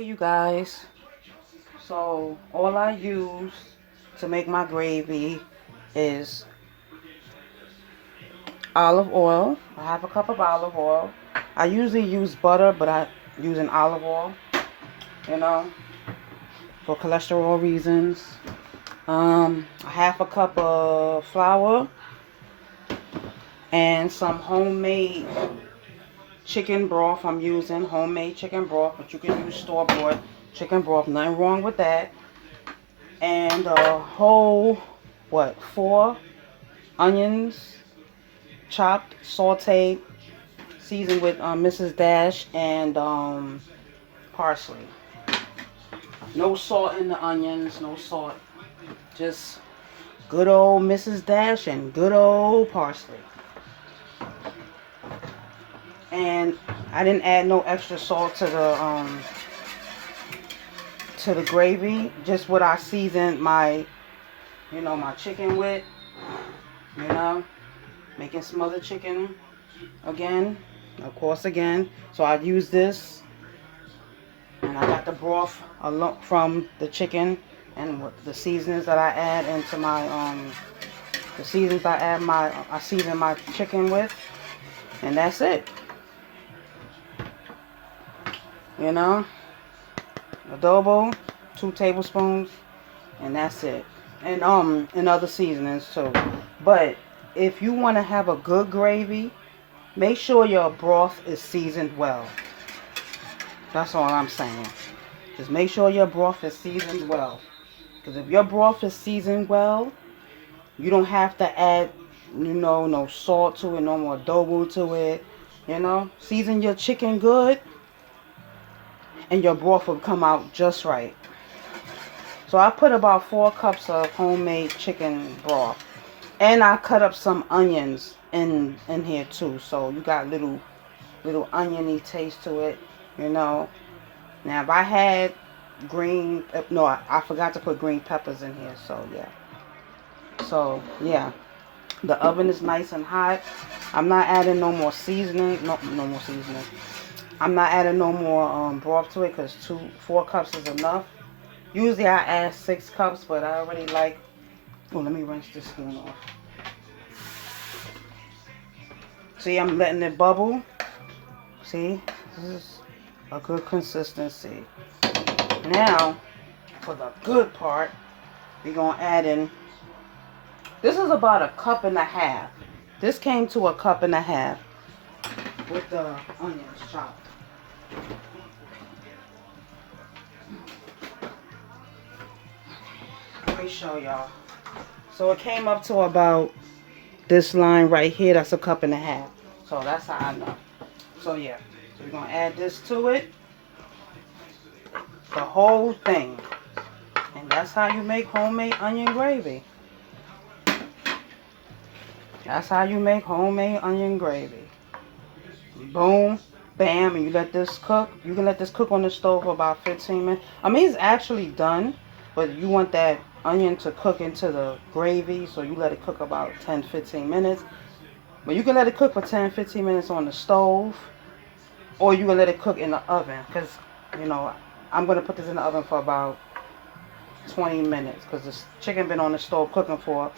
Okay, you guys. So all I use to make my gravy is olive oil. I have a cup of olive oil. I usually use butter, but I use an olive oil, you know, for cholesterol reasons. A half a cup of flour and some homemade chicken broth. I'm using homemade chicken broth, but you can use store-bought chicken broth. Nothing wrong with that. And a whole, four onions, chopped, sauteed, seasoned with Mrs. Dash and parsley. No salt in the onions, no salt. Just good old Mrs. Dash and good old parsley. And I didn't add no extra salt to the gravy. Just what I seasoned my my chicken with. You know, making smothered chicken again, of course again. So I use this, and I got the broth from the chicken and what the seasonings that I add into my the seasons I season my chicken with, and that's it. You know, adobo, 2 tablespoons, and that's it. And other seasonings too. But if you want to have a good gravy, make sure your broth is seasoned well. That's all I'm saying. Just make sure your broth is seasoned well. Because if your broth is seasoned well, you don't have to add, no salt to it, no more adobo to it. Season your chicken good, and your broth will come out just right. So I put about 4 cups of homemade chicken broth. And I cut up some onions in here too. So you got little oniony taste to it, Now if I had no, I forgot to put green peppers in here. So yeah. The oven is nice and hot. I'm not adding no more seasoning. No more seasoning. I'm not adding no more broth to it because 4 cups is enough. Usually I add 6 cups, but I already like. Oh, let me rinse this spoon off. See, I'm letting it bubble. See, this is a good consistency. Now, for the good part, we're going to add in, this is about a cup and a half. This came to a cup and a half with the onions chopped. Let me show y'all. So it came up to about this line right here. That's a cup and a half. So that's how I know. So yeah. So we're going to add this to it. The whole thing. And that's how you make homemade onion gravy. That's how you make homemade onion gravy. Boom, bam, and you let this cook. You can let this cook on the stove for about 15 minutes. I mean, it's actually done, but you want that onion to cook into the gravy, so you let it cook about 10-15 minutes. But you can let it cook for 10-15 minutes on the stove, or you can let it cook in the oven, because, I'm going to put this in the oven for about 20 minutes, because the chicken been on the stove cooking for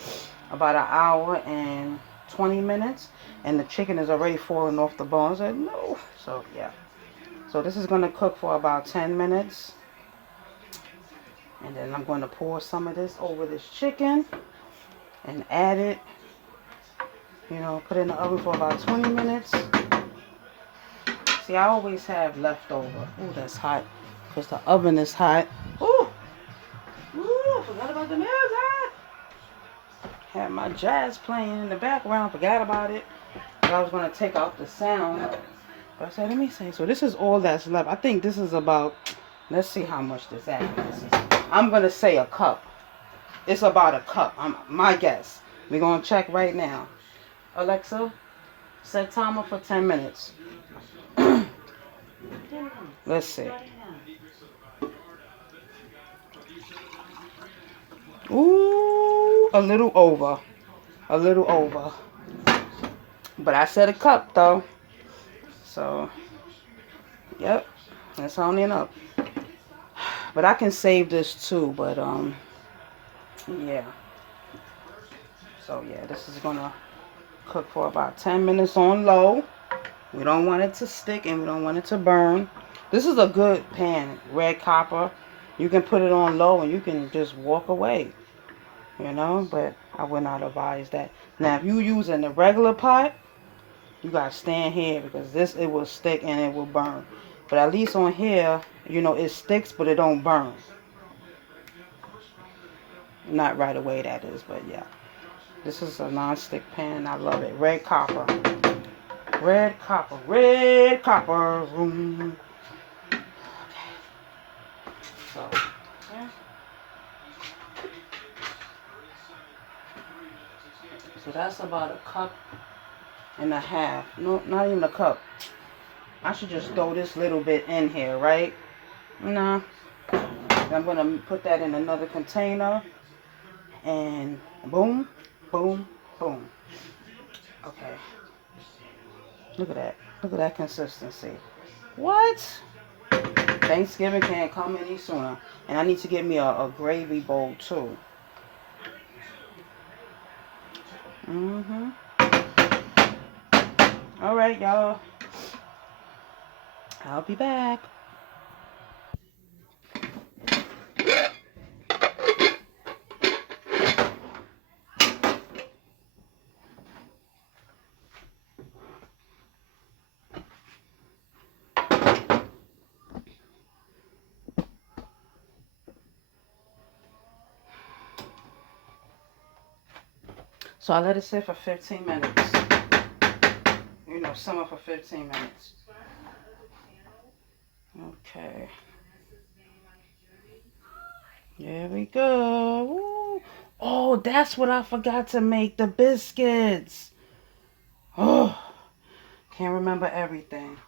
about an hour and 20 minutes, and the chicken is already falling off the bones. I said, no. So, yeah. So, this is going to cook for about 10 minutes. And then I'm going to pour some of this over this chicken and add it. Put it in the oven for about 20 minutes. See, I always have leftover. Ooh, that's hot. Because the oven is hot. Ooh, forgot about the music. Had my jazz playing in the background. Forgot about it. But I was going to take out the sound. But I said, let me see. So this is all that's left. I think this is about, let's see how much this adds. I'm going to say a cup. It's about a cup. My guess. We're going to check right now. Alexa, set timer for 10 minutes. Let's see. Ooh, a little over. A little over. But I said a cup, though. So, yep. That's only enough. But I can save this too. But yeah. So yeah, this is gonna cook for about 10 minutes on low. We don't want it to stick and we don't want it to burn. This is a good pan, red copper. You can put it on low and you can just walk away, but I would not advise that. Now, if you using a regular pot, you gotta stand here because it will stick and it will burn. But at least on here, it sticks but it don't burn. Not right away, that is, but yeah. This is a non-stick pan. I love it. Red copper. Red copper. Red copper. So, yeah. So that's about a cup and a half. No, not even a cup. I should just throw this little bit in here, right? Nah. I'm going to put that in another container. And boom, boom, boom. Okay. Look at that. Look at that consistency. What? Thanksgiving can't come any sooner. And I need to get me a gravy bowl too. All right, y'all. I'll be back. So I let it sit for 15 minutes. Simmer for 15 minutes. Okay. There we go. Ooh. Oh, that's what I forgot to make, the biscuits. Oh, can't remember everything.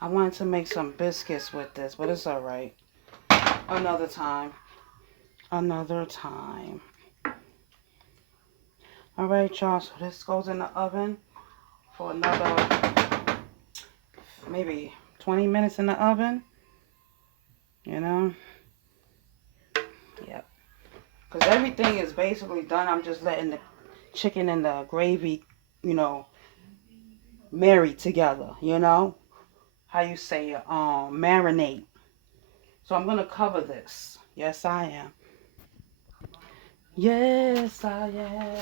I wanted to make some biscuits with this, but it's all right. Another time. Another time. All right, y'all. So this goes in the oven for another maybe 20 minutes in the oven. Yep. Because everything is basically done. I'm just letting the chicken and the gravy, marry together. How you say it? Marinate. So I'm going to cover this. Yes, I am. Yes, I am.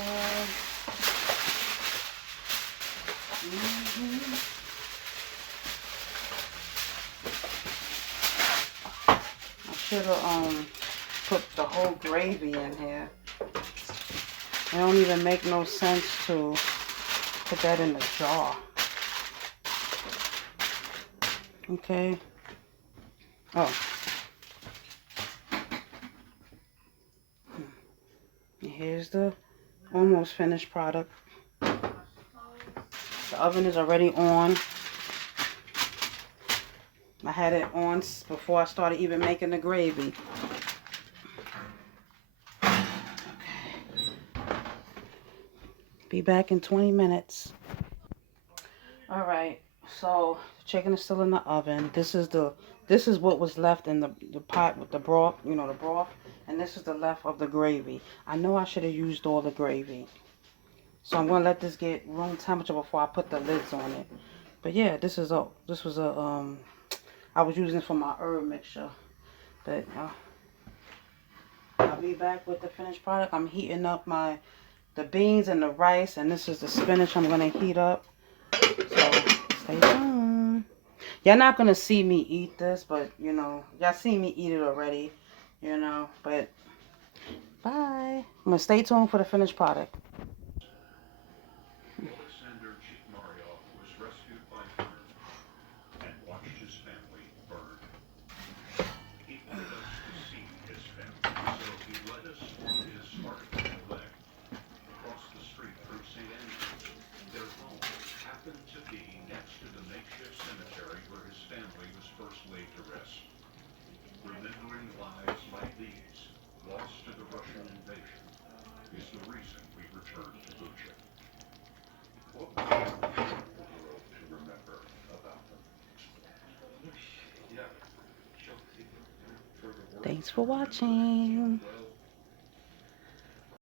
Mm-hmm. I should have put the whole gravy in here. It don't even make no sense to put that in the jar. Okay. Oh. Here's the almost finished product. The oven is already on. I had it on before I started even making the gravy. Okay. Be back in 20 minutes. All right. So the chicken is still in the oven. This is what was left in the pot with the broth, the broth, and this is the left of the gravy. I know I should have used all the gravy. So I'm gonna let this get room temperature before I put the lids on it. But yeah, this was I was using it for my herb mixture. But I'll be back with the finished product. I'm heating up the beans and the rice, and this is the spinach I'm gonna heat up. So stay tuned. Y'all not gonna see me eat this, but y'all see me eat it already. But bye. I'm gonna stay tuned for the finished product. Alexander Chikmaryov was rescued by hunters and watched his family burn. He wanted us to see his family, so he led us on his heart and leg across the street from St. Andrews. Their home happened to be next to the makeshift cemetery where his family was first laid to rest. Remembering lives like these, lost to the Russian invasion, is the reason we Thanks for watching.